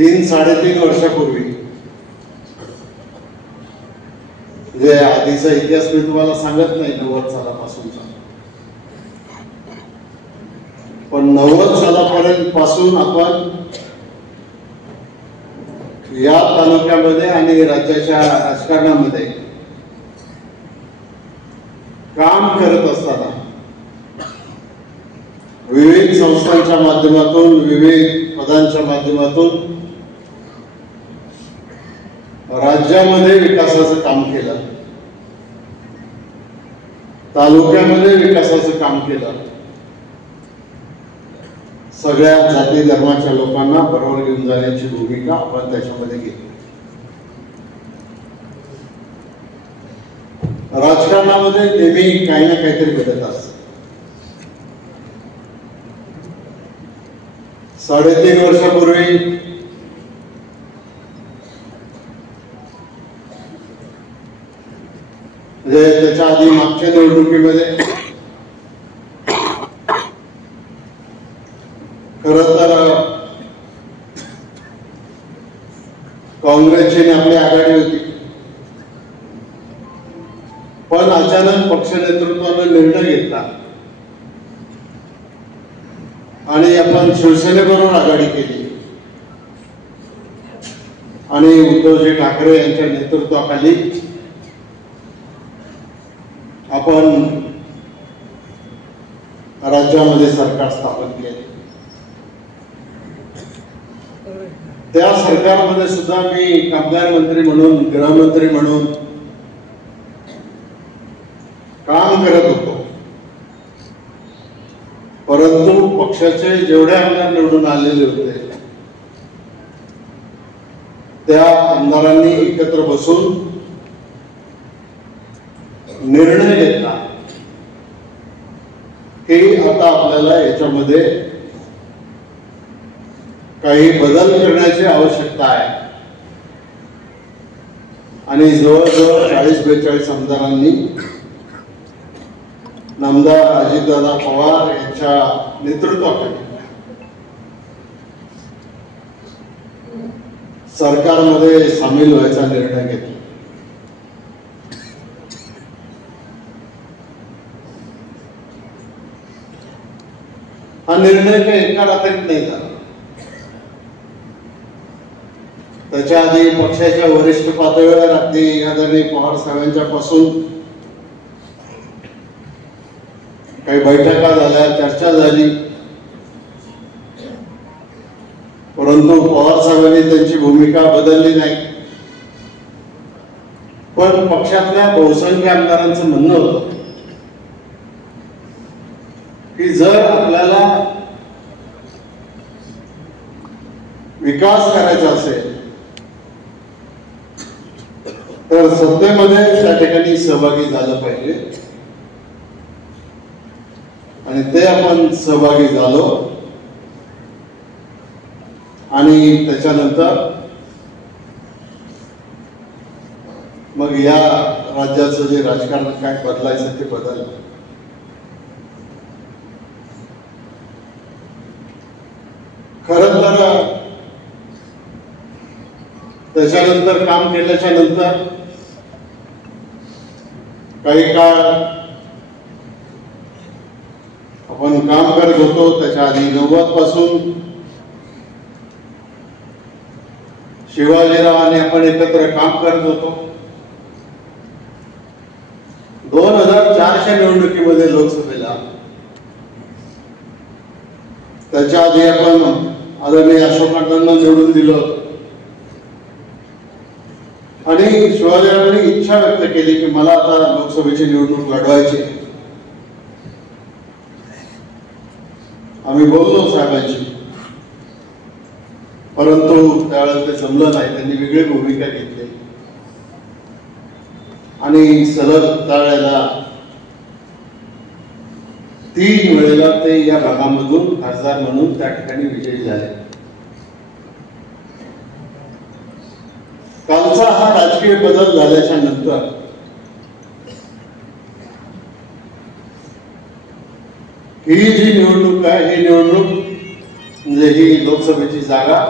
3-3.5 वर्षापूर्वी, म्हणजे आधीचा इतिहास मी तुम्हाला सांगत नाही 90 सालापासूनचा, पण 90 सालापर्यंत पासून आपण या तालुक्यामध्ये आणि राज्याच्या राजकारणामध्ये काम करत असताना विविध संस्थांच्या माध्यमातून, विविध पदांच्या माध्यमातून राज्यामध्ये विकासाचं काम केलं, तालुक्यामध्ये विकासाचं काम केलं, सगळ्या जाती धर्माच्या लोकांना बरोबर घेऊन जाण्याची भूमिका आपण त्याच्यामध्ये घेतली. राजकारणामध्ये नेहमी काही ना काहीतरी घडत असतं. 3.5 वर्षापूर्वी म्हणजे त्याच्या आधी मागच्या निवडणुकीमध्ये खरं तर काँग्रेसची आपली आघाडी होती, पण अचानक पक्ष नेतृत्वाने निर्णय घेतला आणि आपण शिवसेनेबरोबर आघाडी केली आणि उद्धवजी ठाकरे यांच्या नेतृत्वाखाली आपण राज्यामध्ये सरकार स्थापन केले. त्या सरकारमध्ये सुद्धा मी कामगार मंत्री म्हणून, गृहमंत्री म्हणून काम करत होतो, परंतु पक्षाचे जेवढे आमदार निवडून आलेले होते त्या आमदारांनी एकत्र बसून निर्णय घेतला की आता आपल्याला याच्यामध्ये काही बदल करण्याची आवश्यकता आहे आणि जवळजवळ 40-42 आमदारांनी नामदार अजितदादा पवार यांच्या नेतृत्वाखाली सरकारमध्ये सामील व्हायचा निर्णय घेतला. हा निर्णय काही एका रात्रीत नाही झाला. त्याच्या आधी पक्षाच्या वरिष्ठ पातळीवर अगदी आदरणीय पवार साहेबांच्या पासून काही बैठका झाल्या, चर्चा झाली, परंतु पवार साहेबांनी त्यांची भूमिका बदलली नाही. पण पक्षातल्या बहुसंख्य आमदारांचं म्हणणं होतं की जर आपल्याला विकास करायचा असेल तर सत्तेमध्ये त्या ठिकाणी सहभागी झालं पाहिजे आणि ते आपण सहभागी झालो आणि त्याच्यानंतर मग या राज्याचं जे राजकारण काय बदलायचं ते बदललं. खरं तर त्याच्यानंतर काम केल्याच्या नंतर काही काळ आपण काम करत होतो. त्याच्या आधी 90 पासून शिवाजीराव आणि आपण एकत्र काम करत होतो. 2004च्या निवडणुकीमध्ये लोकसभेला त्याच्या आधी आपण आदरणीय अशोक अण्णांना निवडून दिलं आणि शिवाजीरावांनी इच्छा व्यक्त केली की मला आता लोकसभेची निवडणूक लढवायची. आम्ही बोललो साहेबांशी, परंतु त्यावेळेस ते जमलं नाही. त्यांनी वेगळी भूमिका घेतली आणि सलग त्यावेळेला 3 वेळेला ते या भागामधून खासदार म्हणून त्या ठिकाणी विजयी झाले. कालचा हा राजकीय बदल झाल्याच्या नंतर ही जी निवडणूक आहे, ही निवडणूक म्हणजे ही लोकसभेची जागा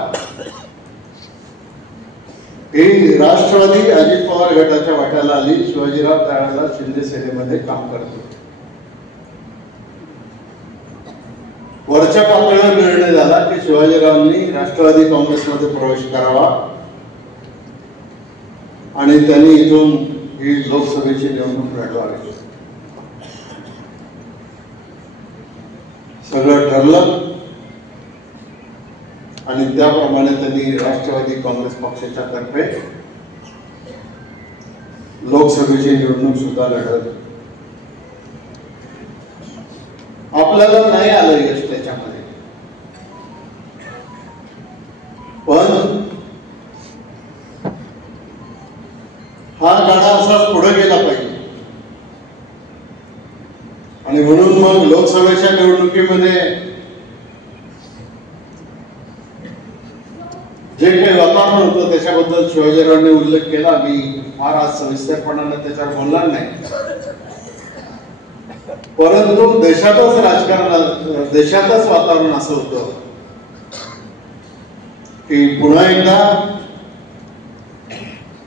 ही राष्ट्रवादी अजित पवार गटाच्या वाट्याला आली. शिवाजीराव त्यावेळेला शिंदे सेनेमध्ये काम करत होते. वरच्या पातळीवर निर्णय झाला की शिवाजीरावांनी राष्ट्रवादी काँग्रेसमध्ये प्रवेश करावा आणि त्यांनी इथून ही लोकसभेची निवडणूक लढवावी. सगळं ठरलं आणि त्याप्रमाणे त्यांनी राष्ट्रवादी काँग्रेस पक्षाच्या तर्फे लोकसभेची निवडणूक सुद्धा लढवली. आपल्याला नाही आलं यश त्याच्यामध्ये, पण हा गाडा असाच पुढे गेला पाहिजे आणि म्हणून मग लोकसभेच्या निवडणुकीमध्ये जे काही वातावरण होतं त्याच्याबद्दल शिवाजीरावांनी उल्लेख केला. मी फार आज सविस्तरपणाने त्याच्यावर बोलणार नाही, परंतु देशातच राजकारण, देशातच वातावरण असं होतं की पुन्हा एकदा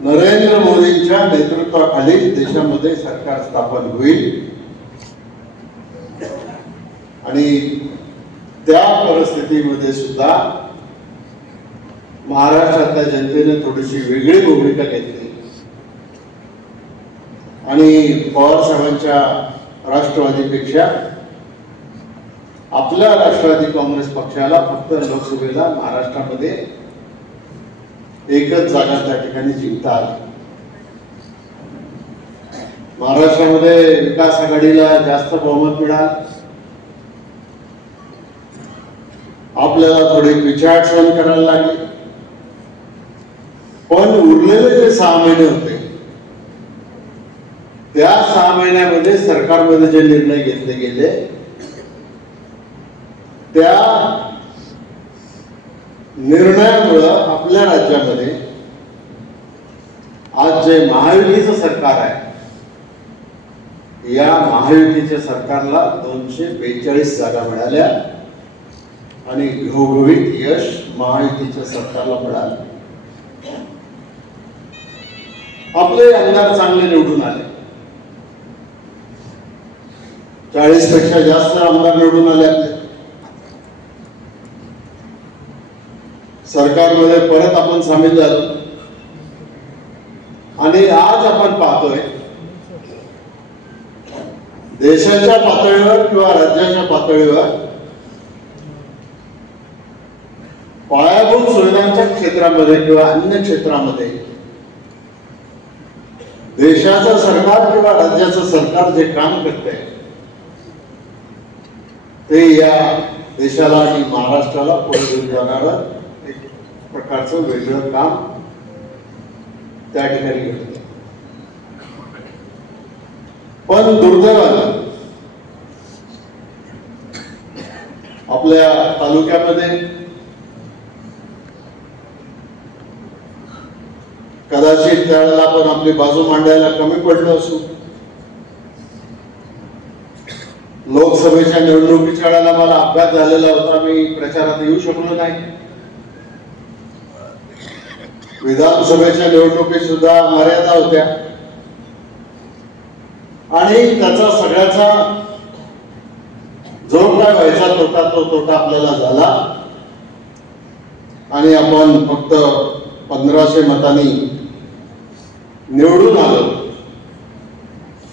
नरेंद्र मोदींच्या नेतृत्वाखाली देशामध्ये सरकार स्थापन होईल आणि त्या परिस्थितीमध्ये सुद्धा महाराष्ट्रातल्या जनतेने थोडीशी वेगळी भूमिका घेतली आणि पवार साहेबांच्या राष्ट्रवादीपेक्षा आपल्या राष्ट्रवादी काँग्रेस पक्षाला फक्त लोकसभेला महाराष्ट्रामध्ये एकच जागा त्या ठिकाणी जिंकता आली. महाराष्ट्रामध्ये विकास आघाडीला जास्त बहुमत मिळालं. आपल्याला थोडी पिछाड सहन करायला लागली, पण उरलेले जे 6 महिने होते त्या 6 महिन्यामध्ये सरकारमध्ये जे निर्णय घेतले गेले त्या निर्णयामुळे आपल्या राज्यामध्ये आज जे महायुतीचं सरकार आहे, या महायुतीच्या सरकारला 242 जागा मिळाल्या आणि घवघवीत यश महायुतीच्या सरकारला मिळालं. आपले आमदार चांगले निवडून आले. 40 पेक्षा जास्त आमदार निवडून आले. आपले सरकारमध्ये परत आपण सामील झालो आणि आज आपण पाहतोय देशाच्या पातळीवर किंवा राज्याच्या पातळीवर पायाभूत सुविधांच्या क्षेत्रामध्ये किंवा अन्य क्षेत्रामध्ये देशाचं सरकार किंवा राज्याचं सरकार जे काम करते ते या देशाला आणि महाराष्ट्राला पुढे घेऊन जाणारं एक प्रकारचं वेगळं काम त्या ठिकाणी घडतं. पण दुर्दैवानं आपल्या तालुक्यामध्ये कदाचित त्यावेळेला आपण आपली बाजू मांडायला कमी पडलो असू. लोकसभेच्या निवडणुकीच्या वेळेला मला अपघात झालेला होता, मी प्रचारात येऊ शकलो नाही. विधानसभेच्या निवडणुकीत सुद्धा मर्यादा होत्या आणि त्याचा सगळ्याचा जो काय व्हायचा तोटा तो तोटा आपल्याला झाला आणि आपण फक्त 1500 मतांनी निवडून आलो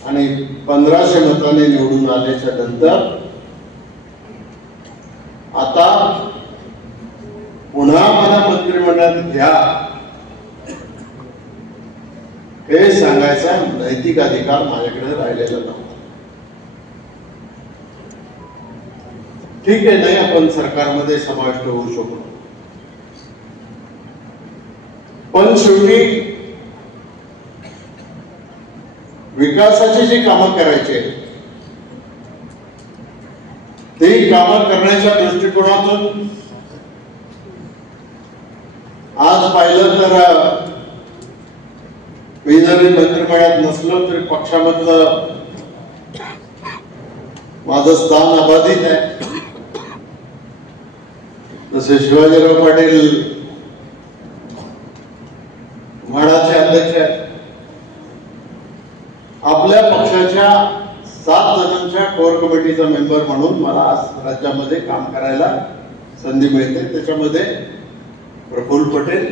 आणि 1500 मतांनी निवडून आल्याच्या नंतर आता पुन्हा मला मंत्रिमंडळात घ्या हे सांगायचा नैतिक अधिकार माझ्याकडे राहिलेला नव्हता. ठीक आहे, नाही आपण सरकारमध्ये समाविष्ट होऊ शकतो, पण शेवटी विकासाची जी कामं करायची ती कामं करण्याच्या दृष्टिकोनातून आज पाहिलं तर मी जरी मंत्रिमंडळात नसलो तरी पक्षामधलं माझं स्थान अबाधित आहे. जसे शिवाजीराव पाटील करायचे आहे. आपल्या पक्षाच्या 7 जणांच्या कोर कमिटीचा मेंबर म्हणून मला आज राज्यामध्ये काम करायला संधी मिळते. त्याच्यामध्ये प्रफुल्ल पटेल,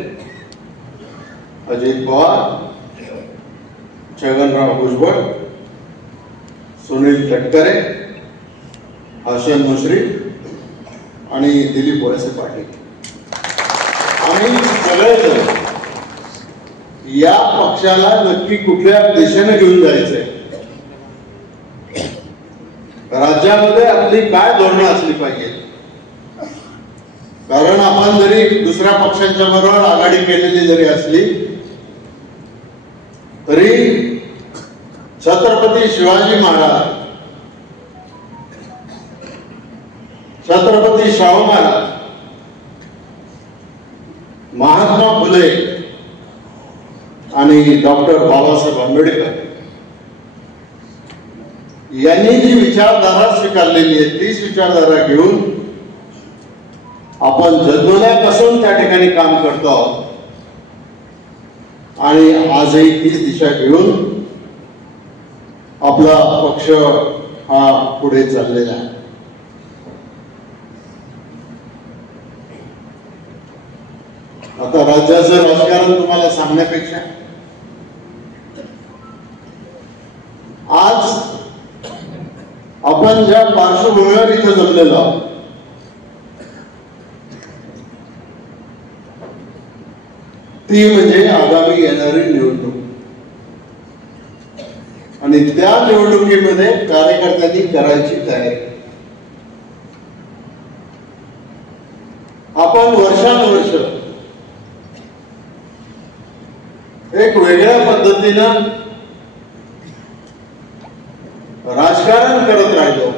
अजित पवार, छगनराव भुजबळ, सुनील तटकरे, हसन मुश्रीफ आणि दिलीप वळसे पाटील. आम्ही सगळेजण या पक्षाला नक्की कुठल्या दिशेने घेऊन जायचंय, राज्यामध्ये आपली काय धोरणं असली पाहिजे. कारण आपण जरी दुसऱ्या पक्षांच्या बरोबर आघाडी केलेली जरी असली तरी छत्रपती शिवाजी महाराज, छत्रपती शाहू महाराज, महात्मा फुले आणि डॉक्टर बाबासाहेब आंबेडकर यांनी जी विचारधारा स्वीकारलेली आहे तीच विचारधारा घेऊन आपण जन्मल्यापासून त्या ठिकाणी काम करतो आहोत आणि आजही तीच दिशा घेऊन आपला पक्ष हा पुढे चाललेला आहे. आता राज्याचं राजकारण तुम्हाला सांगण्यापेक्षा आज आपण ज्या पार्श्वभूमीवर इथं जमलेलो आहोत ती म्हणजे आगामी येणारी निवडणूक आणि त्या निवडणुकीमध्ये कार्यकर्त्यांनी करायची तयारी. आपण वर्षानुवर्ष एक वेगळ्या पद्धतीनं राजकारण करत राहिलो,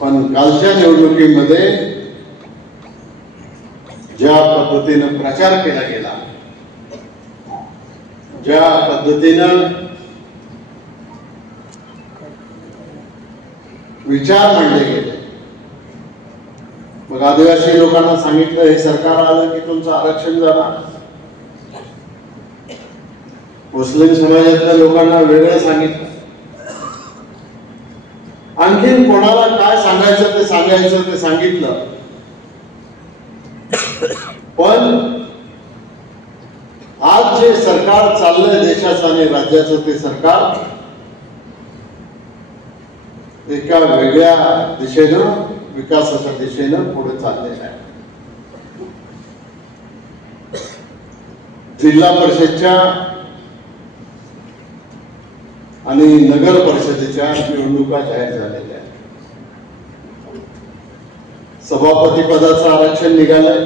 पण कालच्या निवडणुकीमध्ये ज्या पद्धतीनं प्रचार केला गेला, ज्या पद्धतीनं विचार मांडले गेले, मग आदिवासी लोकांना सांगितलं हे सरकार आलं की तुमचं आरक्षण जाणार, मुस्लिम समाजातल्या लोकांना वेगळं सांगितलं, आणखीन कोणाला काय सांगायचं ते सांगितलं. पण आज जे सरकार चाललंय देशाचं आणि राज्याचं ते सरकार एका वेगळ्या दिशेनं, विकासाच्या दिशेनं पुढे चाललेलं आहे. जिल्हा परिषदच्या आणि नगर परिषदेच्या निवडणुका जाहीर झालेल्या आहेत. सभापती पदाचं आरक्षण निघालंय.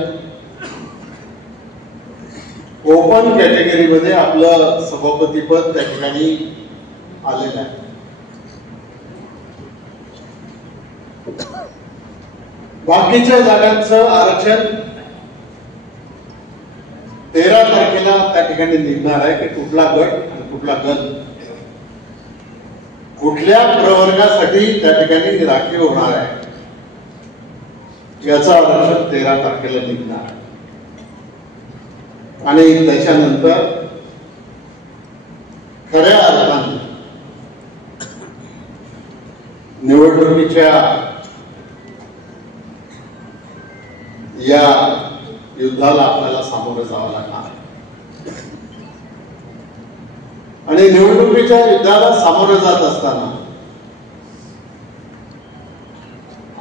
ओपन कॅटेगरीमध्ये आपलं सभापती पद त्या ठिकाणी आलेलं आहे. बाकीच्या जागांचं आरक्षण 13 तारखेला त्या ठिकाणी निघणार आहे की कुठला गट आणि कुठला गट कुठल्या प्रवर्गासाठी त्या ठिकाणी राखीव होणार आहे याचं आरक्षण 13 तारखेला निघणार आणि त्याच्यानंतर खऱ्या अर्थाने निवडणुकीच्या या युद्धाला आपल्याला सामोरं जावं लागणार आणि निवडणुकीच्या युद्धाला सामोरं जात असताना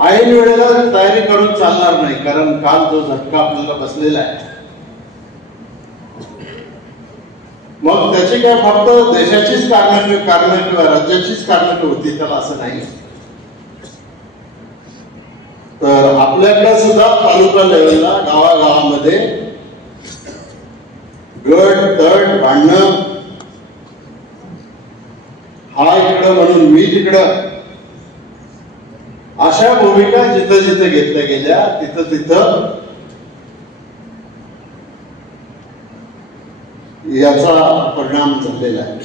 ऐन वेळेला तयारी करून चालणार नाही. कारण काल जो झटका आपल्याला बसलेला आहे मग त्याची काय फक्त देशाचीच कारणं किंवा राज्याचीच कारणं होती त्याला असं नाही. तर आपल्याकडे सुद्धा तालुका लेवलला गावागावामध्ये गट तट भांडणं, हा इकडं म्हणून मी तिकडं, अशा भूमिका जिथं जिथं घेतल्या गेल्या तिथं तिथं याचा परिणाम झालेला आहे.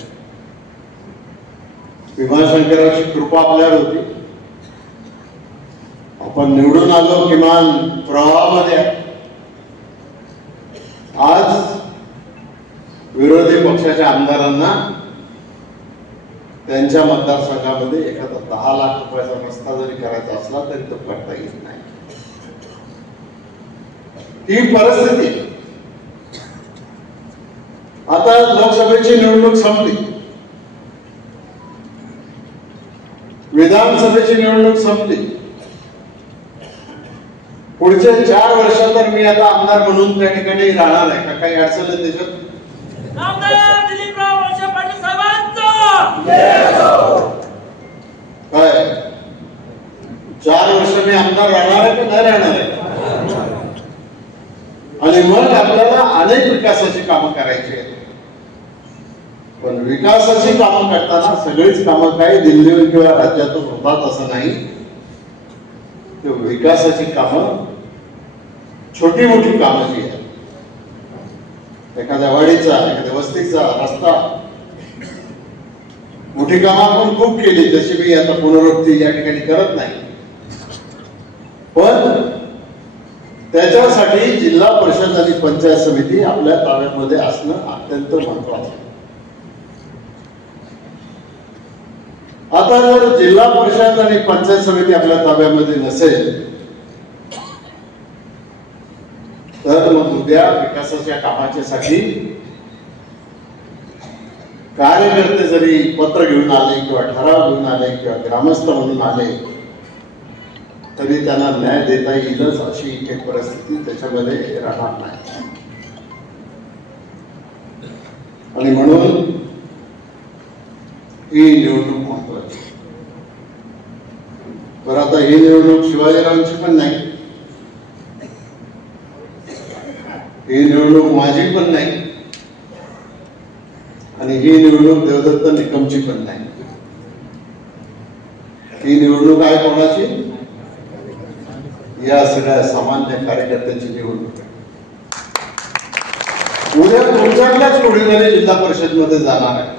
भीमाशंकराची कृपा आपल्यावर होती. आपण निवडून आलो किमान प्रवाहामध्ये. आज विरोधी पक्षाच्या आमदारांना त्यांच्या मतदारसंघामध्ये एखादा 10 लाख रुपयाचा रस्ता जरी करायचा असला तरी तो करता येत नाही. ही परिस्थिती. आता लोकसभेची निवडणूक संपली, विधानसभेची निवडणूक संपली. पुढचे 4 वर्ष तर मी आता आमदार म्हणून त्या ठिकाणी राहणार आहे का? काही अडचण नाही त्याच्यात. काय 4 वर्ष मी आमदार राहणार आहे का नाही राहणार आहे? आणि मग आपल्याला अनेक विकासाची कामं करायची आहेत. पण विकासाची कामं करताना सगळीच कामं काही दिल्लीहून किंवा राज्यातून होतात असं नाही. विकासाची कामं छोटी मोठी कामं जी आहेत, एखाद्या वाडीचा एखाद्या वस्तीचा रस्ता, मोठी कामं आपण खूप केली, जशी मी आता पुनरुक्ती या ठिकाणी करत नाही. पण त्याच्यासाठी जिल्हा परिषद आणि पंचायत समिती आपल्या ताब्यामध्ये असणं अत्यंत महत्वाचं आहे. आता जर जिल्हा परिषद आणि पंचायत समिती आपल्या ताब्यामध्ये नसेल तर मग उद्या विकासाच्या कामाच्यासाठी कार्यकर्ते जरी पत्र घेऊन आले किंवा ठराव घेऊन आले किंवा ग्रामस्थ म्हणून आले तरी त्यांना न्याय देता येईलच अशी एक परिस्थिती त्याच्यामध्ये राहणार नाही. आणि म्हणून ही निवडणूक महत्वाची. तर आता ही निवडणूक शिवाजीरावांची पण नाही, ही निवडणूक माझी पण नाही, आणि ही निवडणूक देवदत्त निकमची पण नाही. ही निवडणूक आहे कोणाची? या सगळ्या सामान्य कार्यकर्त्यांची निवडणूक आहे. उद्या तुमच्यातल्याच कोणीतरी जिल्हा परिषद मध्ये जाणार आहे,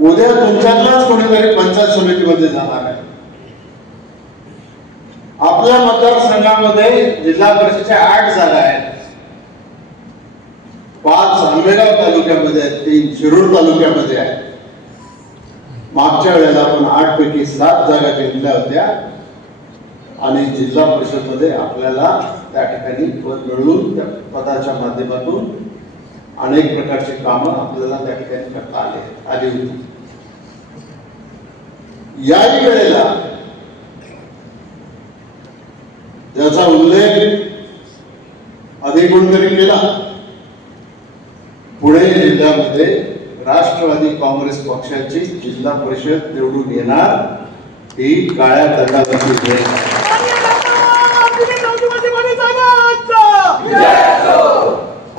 उद्या तुमच्यातलाच कोणीतरी पंचायत समितीमध्ये जाणार आहे. आपल्या मतदारसंघामध्ये जिल्हा परिषदेच्या 8 जागा आहेत. 5 आंबेगाव तालुक्यामध्ये आहेत, 3 शिरूर तालुक्यामध्ये आहेत. मागच्या वेळेला आपण 8 पैकी 7 जागा जिंकल्या होत्या आणि जिल्हा परिषद मध्ये आपल्याला त्या ठिकाणी पद मिळवून त्या पदाच्या माध्यमातून अनेक प्रकारची कामं आपल्याला त्या ठिकाणी करता आली होती. याही वेळेला ज्याचा उल्लेख आधी कोणतरी केला, पुणे जिल्ह्यामध्ये राष्ट्रवादी काँग्रेस पक्षाची जिल्हा परिषद निवडून येणार ही काळ्या दगडावरची वेळ.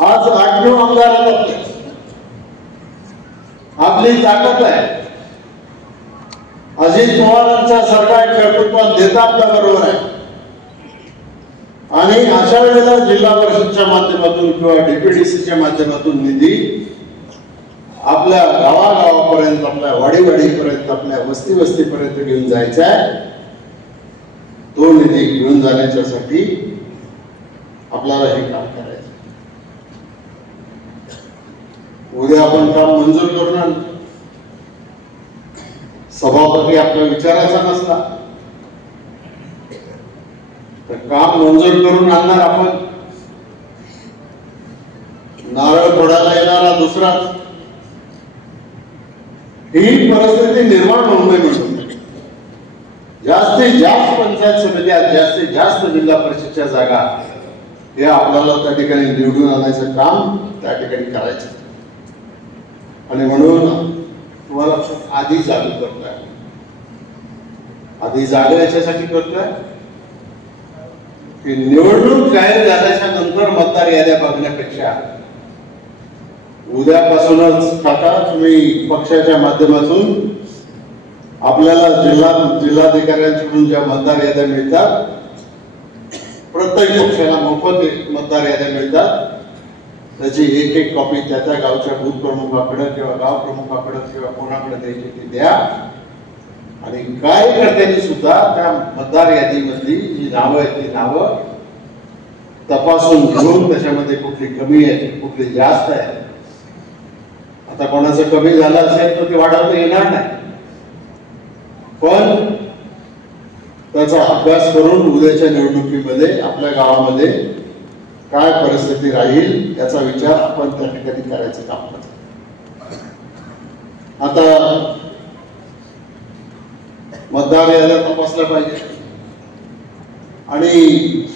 आज 8-9 आमदार आहेत आपली ताकद आहे. अजित पवारांचा सरकार कर्तृत्वात देता आपल्या बरोबर आहे. आणि अशा वेळेला जिल्हा परिषदच्या माध्यमातून किंवा डीपीडीसीच्या माध्यमातून निधी आपल्या गावागावापर्यंत, आपल्या वाडीवाडीपर्यंत, आपल्या वस्तीपर्यंत घेऊन जायचा आहे. तो निधी घेऊन जाण्यासाठी आपल्याला हे काम करायचं. उद्या आपण काम मंजूर करून आणलं. सभापती आपल्या विचाराचा नसला तर काम मंजूर करून आणणार आपण. नारळ फोडायला येणारा दुसराच. ही परिस्थिती निर्माण होऊ नये म्हणून जास्तीत जास्त पंचायत समित्या, जास्तीत जास्त जिल्हा परिषदच्या जागा हे आपल्याला त्या ठिकाणी निवडून आणायचं काम त्या ठिकाणी करायचं. आणि म्हणून तुम्हाला आधी जागू करतोय. आधी जागा याच्यासाठी करतोय की निवडणूक जाहीर झाल्याच्या नंतर मतदार याद्या बघण्यापेक्षा उद्यापासूनच काका तुम्ही पक्षाच्या माध्यमातून आपल्याला जिल्हाधिकाऱ्यांकडून ज्या मतदार याद्या मिळतात, प्रत्येक पक्षाला मोफत मतदार याद्या मिळतात, त्याची एक कॉपी त्या गावच्या बूथ प्रमुखाकडे किंवा गाव प्रमुखाकडे किंवा कोणाकडे द्यायची ती द्या. आणि कार्यकर्त्यांनी सुद्धा त्या मतदार यादीमधली जी नावं आहेत ती नावं तपासून घेऊन त्याच्यामध्ये कुठली कमी आहे कुठली जास्त आहे. आता कोणाचं कमी झालं असेल तर ते वाढवता येणार नाही, पण त्याचा अभ्यास करून उद्याच्या निवडणुकीमध्ये आपल्या गावामध्ये काय परिस्थिती राहील याचा विचार आपण त्या ठिकाणी करायचं काम करतो. आता मतदार याद्या तपासल्या पाहिजे आणि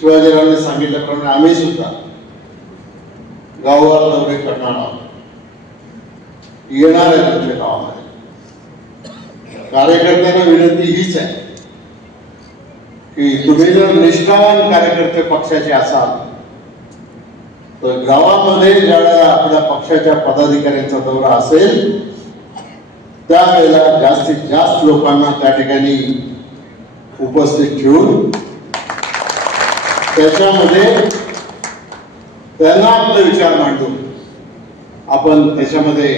शिवाजीरावांनी सांगितल्याप्रमाणे आम्ही सुद्धा गावावर दौरे करणार आहोत, येणार आहे तुमच्या गावामध्ये. कार्यकर्त्यांना विनंती हीच आहे की तुम्ही जर निष्ठावान कार्यकर्ते पक्षाचे असाल तर गावामध्ये ज्यावेळेला आपल्या पक्षाच्या पदाधिकाऱ्यांचा दौरा असेल त्यावेळेला जास्तीत जास्त लोकांना त्या ठिकाणी उपस्थित ठेवून त्याच्यामध्ये त्यांना आपले विचार मांडून आपण त्याच्यामध्ये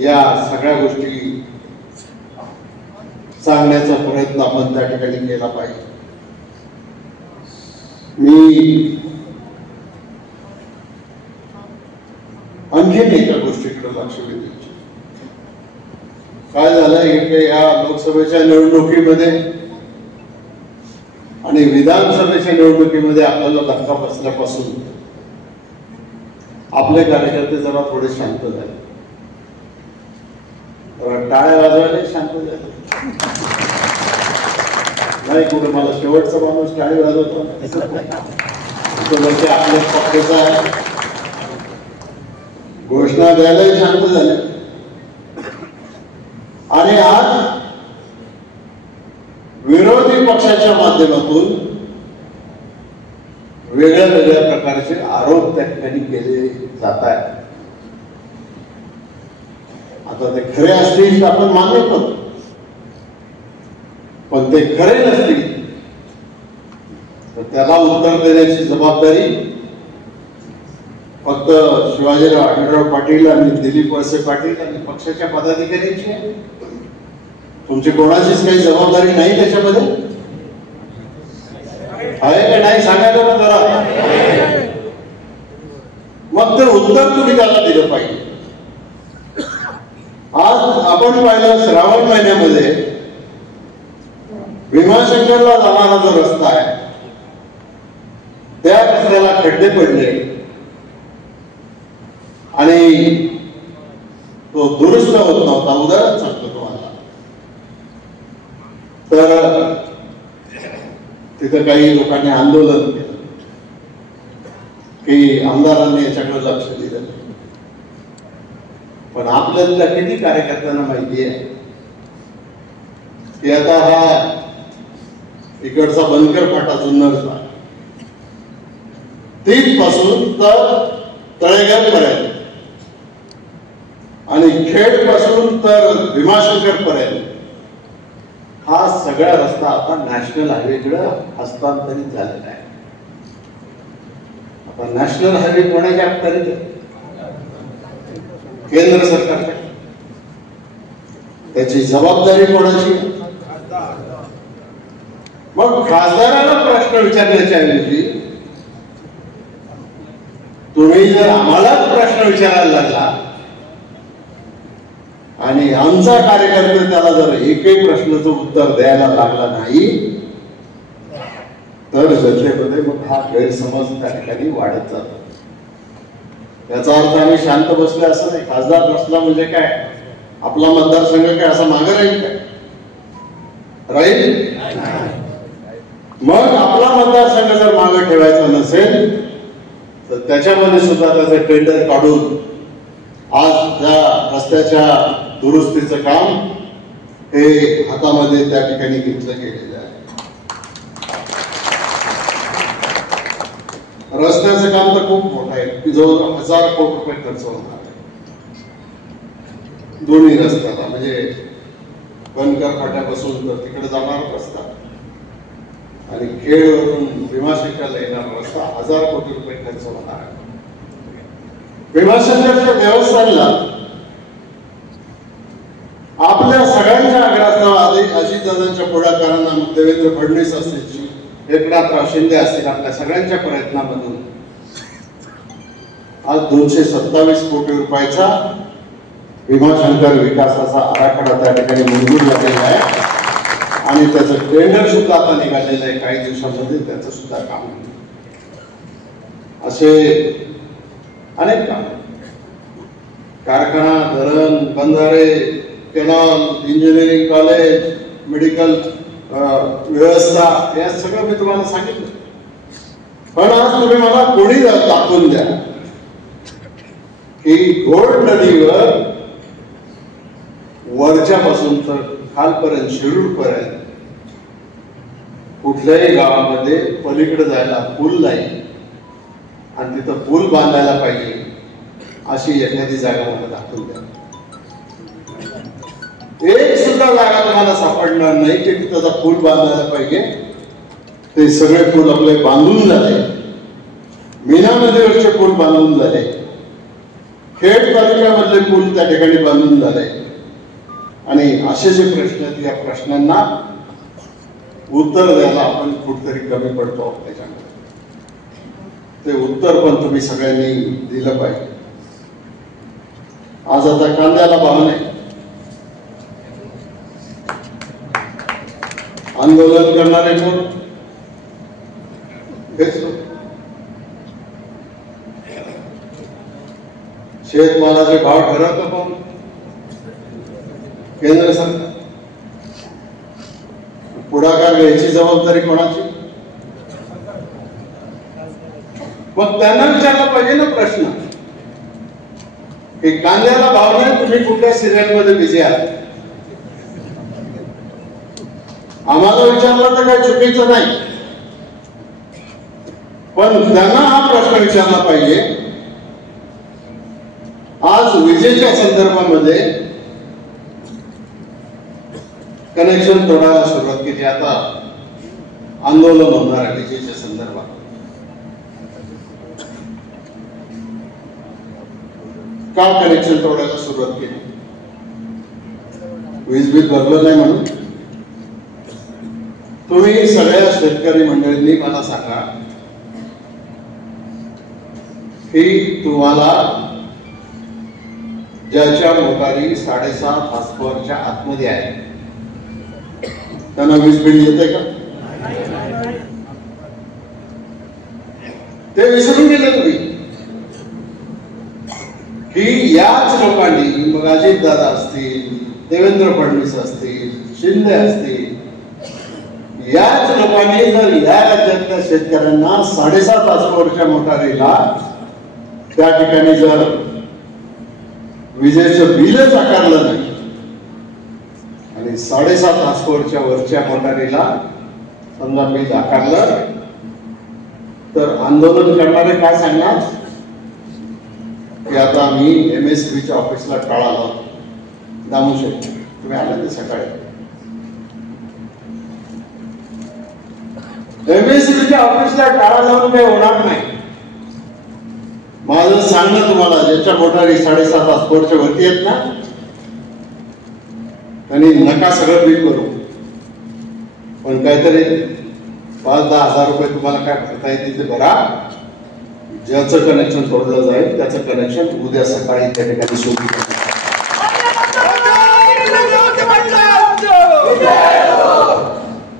या सगळ्या गोष्टी सांगण्याचा प्रयत्न आपण त्या ठिकाणी केला पाहिजे. मी आणखीन एका गोष्टीकडे लक्ष वेधून काय झालं या लोकसभेच्या निवडणुकीमध्ये आणि विधानसभेच्या निवडणुकीमध्ये आपल्याला धक्का बसल्यापासून आपले कार्यकर्ते जरा थोडे शांत झाले, टाळ्या वाजवायला शांत झाले. नाही कुठे मला शेवटचा माणूस टाळी वाजवतो आपल्या पक्षाचा घोषणा द्यायलाही शांत झाले. आणि आज विरोधी पक्षाच्या माध्यमातून वेगळ्या वेगळ्या प्रकारचे आरोप त्या ठिकाणी केले जात आहेत. आता ते खरे असतील तर आपण मान्य करतो, पण ते खरे नसतील तर त्याला उत्तर देण्याची जबाबदारी फक्त शिवाजीराव आढळराव पाटील आणि दिलीप वळसे पाटील आणि पक्षाच्या पदाधिकाऱ्यांची आहे. तुमची कोणाचीच काही जबाबदारी नाही त्याच्यामध्ये आहे का नाही सांगायला ना जरा. मग ते उत्तर तुम्ही त्याला दिलं पाहिजे. आज आपण पाहिलं श्रावण महिन्यामध्ये भीमाशंकरला जाणारा जो रस्ता आहे त्या रस्त्याला खड्डे पडले आणि तो दुरुस्त होत नव्हता. उदाहरण सांगतो तुम्हाला, तर तिथं काही लोकांनी आंदोलन केलं की आमदारांनी याच्याकडे लक्ष दिलं. पण आपल्यातल्या किती कार्यकर्त्यांना माहिती आहे की आता हा इकडचा बनकर फाटा जुन्नरचा तिथपासून तर तळेगाव पर्यंत आणि खेड पासून तर भीमाशंकर पर्यंत हा सगळा रस्ता आता नॅशनल हायवेकडे हस्तांतरित झालेला आहे. आता नॅशनल हायवे कोणाच्या अखत्यारीत आहे? केंद्र सरकारच्या. त्याची जबाबदारी कोणाची? मग खासदाराला प्रश्न विचारण्याच्या ऐवजी तुम्ही जर आम्हालाच प्रश्न विचारायला लागला आणि आमचा कार्यकर्ते त्याला जर एकही प्रश्नाचं उत्तर द्यायला लागला नाही तर जनतेमध्ये मग हा गैरसमज त्या ठिकाणी वाढत जातो. याचा अर्थ आम्ही शांत बसले असं नाही. खासदार बसला म्हणजे काय आपला मतदारसंघ काय असा मागे राहील काय? राहील. मग आपला मतदारसंघ जर मागे ठेवायचा नसेल तर त्याच्यामध्ये सुद्धा त्याचे टेंडर काढून आज त्या रस्त्याच्या दुरुस्तीचं काम हे हातामध्ये त्या ठिकाणी घेतलं गेलेलं आहे. रस्त्याचं काम तर खूप मोठं आहे की जवळ 1000 कोटी रुपये खर्च होणार आहे दोन्ही रस्त्याला. म्हणजे बनकर फाट्यापासून तर तिकडे जाणारा रस्ता आणि खेडवरून भीमाशंकरला येणारा रस्ता 1000 कोटी रुपये खर्च होणार आहे. भीमाशंकरच्या देवस्थानला आपल्या सगळ्यांच्या आग्रहास्तव अजितदादांच्या पुढाकारांना देवेंद्र फडणवीस असतील एकनाथराव शिंदे असतील आपल्या सगळ्यांच्या प्रयत्नामधून आज 227 कोटी रुपयाचा भीमाशंकर विकासाचा आराखडा त्या ठिकाणी मंजूर झालेला आहे आणि त्याचं टेंडर सुद्धा आता निघालेलं आहे. काही दिवसांमध्ये त्याचं सुद्धा काम असे अनेक काम, कारखाना, धरण, बंधारे, कॅनॉल, इंजिनिअरिंग कॉलेज, मेडिकल व्यवस्था, या सगळं मी तुम्हाला सांगितलं. पण आज तुम्ही मला कोणी दाखवून द्या की घोड नदीवर वरच्यापासून तर खालपर्यंत, शिरूर पर्यंत कुठल्याही गावामध्ये पलीकडे जायला पूल नाही आणि तिथं पूल बांधायला पाहिजे अशी एखादी जागा मला दाखवून द्या. एक सुद्धा जागा तुम्हाला सापडणार नाही की तिथं पूल बांधायला पाहिजे. ते सगळे पूल आपले बांधून झाले. मीना नदीवरचे पूल बांधून झाले. खेड तालुक्यामधले पूल त्या ठिकाणी बांधून झाले. आणि असे जे प्रश्न आहेत, या प्रश्नांना उत्तर द्यायला आपण कुठेतरी कमी पडतो. त्याच्यामध्ये ते उत्तर पण तुम्ही सगळ्यांनी दिलं पाहिजे. आज आता कांद्याला भाव नाही, आंदोलन करणारे कोण? शेतमालाचे भाव ठरवतं कोण? केंद्र सरकार. पुढाकार घ्यायची जबाबदारी कोणाची? मग त्यांना विचारला पाहिजे ना प्रश्न की कांद्याला भाव नाही, तुम्ही कुठल्या सिरियल मध्ये बिझी आहात? आम्हाला विचारलं तर काही चुकीचं नाही, पण त्यांना हा प्रश्न विचारला पाहिजे. आज विजेच्या संदर्भामध्ये कनेक्शन तोडायला सुरुवात केली. आता आंदोलन होणार आहे विजेच्या संदर्भात. का कनेक्शन तोडायला सुरुवात केली? वीज बिल भरलं नाही म्हणून? तुम्ही सगळ्या शेतकरी मंडळींनी मला सांगा की तुम्हाला ज्याच्या मोटारी 7.5 हॉर्सपॉवरच्या आतमध्ये आहे त्यांना वीज बिल येते का? ते विसरून गेले तुम्ही की याच लोकांनी, मग अजितदादा असतील, देवेंद्र फडणवीस असतील, शिंदे असतील, याच लोकांनी जर या राज्यातल्या शेतकऱ्यांना 7.5 हॉर्सपॉवरच्या मोटारीला त्या ठिकाणी जर विजेचं बिलच आकारलं नाही आणि 7.5 हॉर्सपॉवरच्या वरच्या मोटारीला समजा बिल आकारलं तर आंदोलन करणारे काय सांगणार की आता आम्ही MSBच्या ऑफिसला टाळा लावतो. दामू शेठ तुम्ही आला ते सकाळी. MSBच्या ऑफिसला टाळा लावून काही होणार नाही. माझं सांगणं तुम्हाला, ज्याच्या मोटारी 7.5 हॉर्सपॉवरच्या वरती आहेत ना त्यांनी नका सगळं बिल करू, पण काहीतरी 5-10 हजार रुपये तुम्हाला काय भरता येतील ते भरा. ज्याचं कनेक्शन तोडलं जाईल त्याचं कनेक्शन उद्या सकाळी त्या ठिकाणी सुरू करा.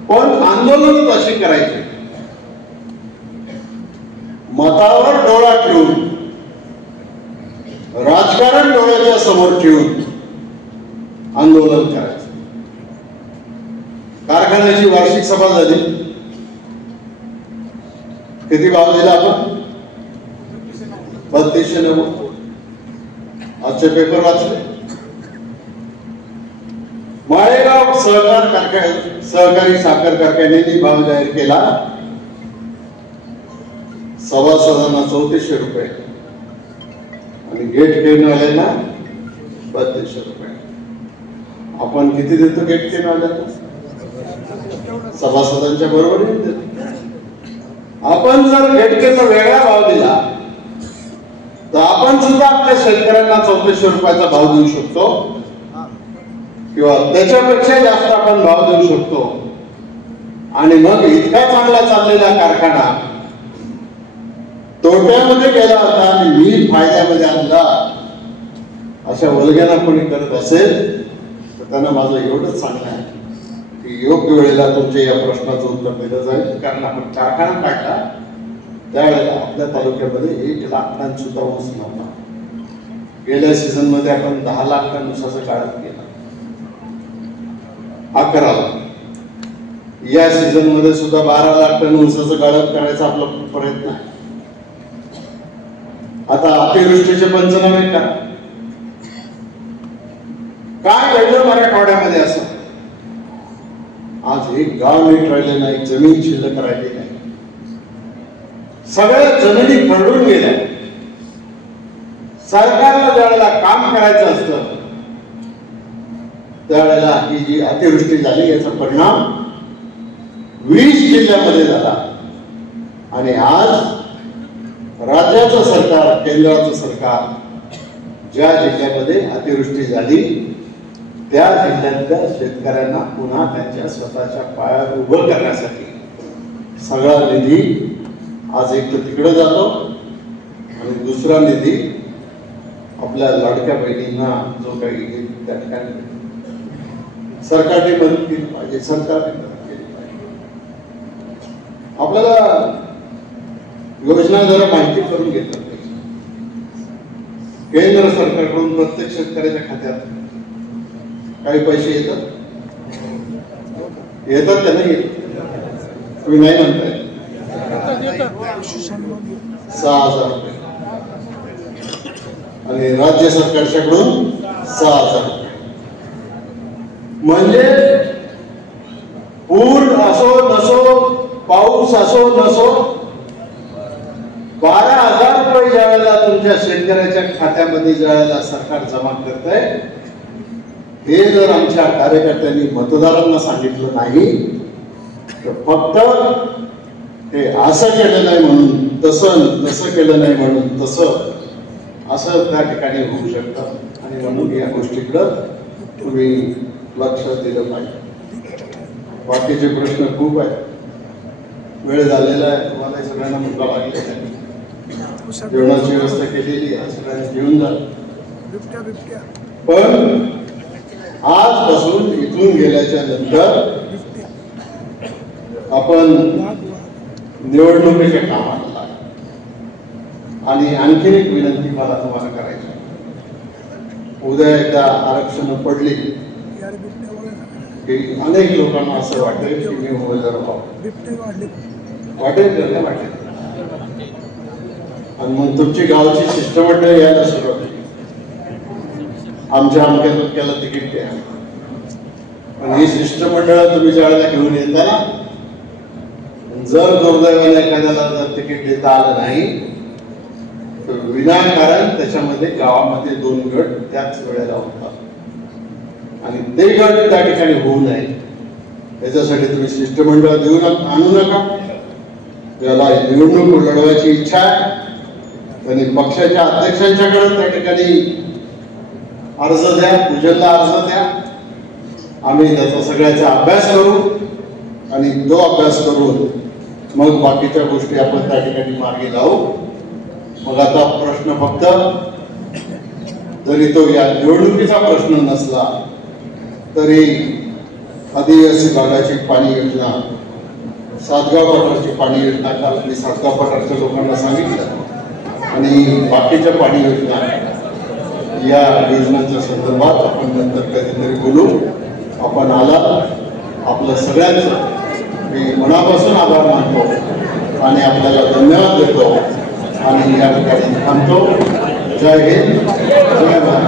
पण आंदोलन अशी करायचे, मतावर डोळा ठेवून, राजकारण डोळ्याच्या समोर ठेवून आंदोलन करायचं. कारखान्याची वार्षिक सभा झाली, किती भाव दिला आपण? 3290. आजचे पेपर वाचले. माळेगाव सहकारी साखर कारखान्याने भाव जाहीर केला सभासदांना 3400 रुपये आणि गेट केनवाल्यांना 3200 रुपये. आपण किती देतो गेट केनवाल्यांना? सभासदांच्या बरोबरीने देतो. आपण जर गेट केनचा वेगळा भाव दिला तर आपण सुद्धा आपल्या शेतकऱ्यांना 3400 रुपयाचा भाव देऊ शकतो किंवा त्याच्यापेक्षा जास्त आपण भाव देऊ शकतो आणि मग इतका चांगला चाललेला कारखाना तोट्यामध्ये गेला होता आणि मी फायद्यामध्ये आणला, अशा वल्गना कोणी करत असेल तर त्यांना माझं एवढंच सांगणं आहे की योग्य वेळेला तुमच्या या प्रश्नाचं उत्तर दिलं जाईल. कारण आपण कारखाना काढला त्यावेळेला आपल्या तालुक्यामध्ये 1 लाख टन सुद्धा ऊस नव्हता. गेल्या सीझन मध्ये आपण 10 लाख टन ऊसाचं गाळप केलं, 11 लाख. या सीझन मध्ये सुद्धा 12 लाख टन ऊसाचं गाळप करायचा आपला प्रयत्न आहे. आता अतिवृष्टीचे पंचनामे करा. काय घडलं मराठवाड्यामध्ये असं? आज एक गाव नीट राहिले नाही, जमीन शिल्लक राहिली नाही, सगळ्या जमिनी खरडून गेल्या. सरकारला ज्यावेळेला काम करायचं असतं त्यावेळेला ही जी अतिवृष्टी झाली याचा परिणाम 20 जिल्ह्यामध्ये झाला. आणि आज राज्याचं सरकार, केंद्राचं सरकार ज्या जिल्ह्यामध्ये अतिवृष्टी झाली त्या जिल्ह्यातल्या शेतकऱ्यांना पुन्हा त्यांच्या स्वतःच्या पायावर उभं करण्यासाठी सगळा निधी आज एक तर तिकडे जातो आणि दुसरा निधी आपल्या लाडक्या बहिणींना जो काही त्या ठिकाणी सरकारने मदत केली पाहिजे, सरकारने मदत केली पाहिजे. आपल्याला योजना जरा माहिती करून घेतलं पाहिजे. केंद्र सरकारकडून प्रत्येक शेतकऱ्याच्या खात्यात काही पैसे येतात का नाही येत? तुम्ही नाही म्हणताय. 6,000 रुपये आणि राज्य सरकारच्याकडून 6,000 रुपये. म्हणजे पूर असो नसो, पाऊस असो नसो, 12,000 रुपये ज्या वेळेला तुमच्या शेतकऱ्याच्या खात्यामध्ये ज्या वेळेला सरकार जमा करतंय, हे जर आमच्या कार्यकर्त्यांनी मतदारांना सांगितलं नाही तर फक्त हे असं केलं नाही म्हणून तसं केलं नाही म्हणून तसं असं त्या ठिकाणी होऊ शकतं. आणि म्हणून या गोष्टीकडं तुम्ही लक्ष दिलं पाहिजे. बाकीचे प्रश्न खूप आहेत, वेळ झालेला आहे, तुम्हाला सगळ्यांना मुद्दा लागलेला आहे. जेवणाची व्यवस्था केलेली आहे, सगळ्यांनी घेऊन जा. पण आजपासून इथून गेल्याच्या नंतर आपण निवडणुकीच्या कामाला लागू. आणि आणखीन एक विनंती मला तुम्हाला करायची. उद्या एकदा आरक्षण पडली की अनेक लोकांना असं वाटेल की मी उमेदवार वाटेल. आणि मग तुमची गावची शिष्टमंडळ यायला सुरुवात केली, आमच्या अमक्याला तिकीट द्या. पण ही शिष्टमंडळ तुम्ही ज्या वेळेला घेऊन येता, जर दुर्दैवाने एखाद्याला जर तिकीट देता आलं नाही तर विनाकारण त्याच्यामध्ये गावामध्ये 2 गट त्याच वेळेला होतात आणि ते गट त्या ठिकाणी होऊ नये याच्यासाठी तुम्ही शिष्टमंडळ देऊन आणू नका. ज्याला निवडणूक लढवायची इच्छा आहे त्यांनी पक्षाच्या अध्यक्षांच्याकडे त्या ठिकाणी अर्ज द्या, पूजनला अर्ज द्या. आम्ही त्याचा सगळ्याचा अभ्यास करू आणि तो अभ्यास करून मग बाकीच्या गोष्टी आपण त्या ठिकाणी मार्गी लावू. मग आता प्रश्न फक्त जरी तो या निवडणुकीचा प्रश्न नसला तरी आदिवासी भागाची पाणी योजना, सातगाव पठारची पाणी योजना, काल मी सातगाव पठारच्या लोकांना सांगितलं, आणि बाकीच्या पाणी योजना या योजनांच्या संदर्भात आपण नंतर कधीतरी बोलू. आपण आला, आपलं सगळ्यांचं मी मनापासून आभार मानतो आणि आपल्याला धन्यवाद देतो आणि या ठिकाणी थांबतो. जय हिंद, जय भारत.